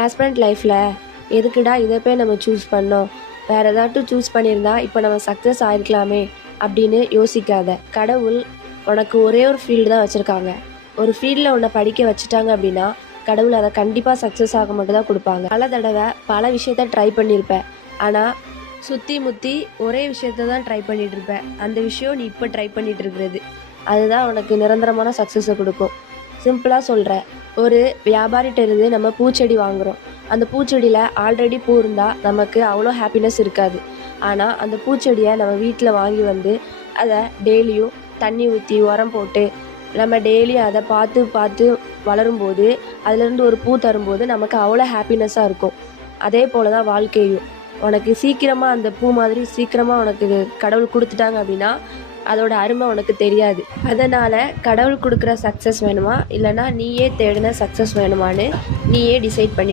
Aspirant லைஃப்பில் எதுக்குடா இதை போய் நம்ம சூஸ் பண்ணோம், வேறு ஏதாட்டும் சூஸ் பண்ணியிருந்தா இப்போ நம்ம சக்ஸஸ் ஆகிருக்கலாமே அப்படின்னு யோசிக்காத. கடவுள் உனக்கு ஒரே ஒரு ஃபீல்டு தான் வச்சுருக்காங்க. ஒரு ஃபீல்டில் உன்னை படிக்க வச்சுட்டாங்க அப்படின்னா கடவுள் அதை கண்டிப்பாக சக்ஸஸ் ஆக மட்டும் தான் கொடுப்பாங்க. பல தடவை பல விஷயத்த ட்ரை பண்ணியிருப்பேன், ஆனால் சுற்றி முற்றி ஒரே விஷயத்த தான் ட்ரை பண்ணிகிட்டு இருப்பேன். அந்த விஷயம் நீ இப்போ ட்ரை பண்ணிகிட்டு இருக்கிறது அதுதான் உனக்கு நிரந்தரமான சக்ஸஸை கொடுக்கும். சிம்பிளாக சொல்கிறேன், ஒரு வியாபாரிகிட்ட இருந்து நம்ம பூச்செடி வாங்குகிறோம். அந்த பூச்செடியில் ஆல்ரெடி பூ இருந்தால் நமக்கு அவ்வளோ ஹாப்பினஸ் இருக்காது. ஆனால் அந்த பூச்செடியை நம்ம வீட்டில் வாங்கி வந்து அதை டெய்லியும் தண்ணி ஊற்றி உரம் போட்டு நம்ம டெய்லியும் அதை பார்த்து பார்த்து வளரும்போது அதுலேருந்து ஒரு பூ தரும்போது நமக்கு அவ்வளோ ஹாப்பினஸ்ஸாக இருக்கும். அதே போல் தான் வாழ்க்கையும். உனக்கு சீக்கிரமாக அந்த பூ மாதிரி சீக்கிரமாக உனக்கு கடவுள் கொடுத்துட்டாங்க அப்படின்னா அதோட அருமை உனக்கு தெரியாது. அதனால் கடவுள் கொடுக்குற சக்ஸஸ் வேணுமா இல்லைனா நீயே தேடின சக்ஸஸ் வேணுமான்னு நீயே டிசைட் பண்ணி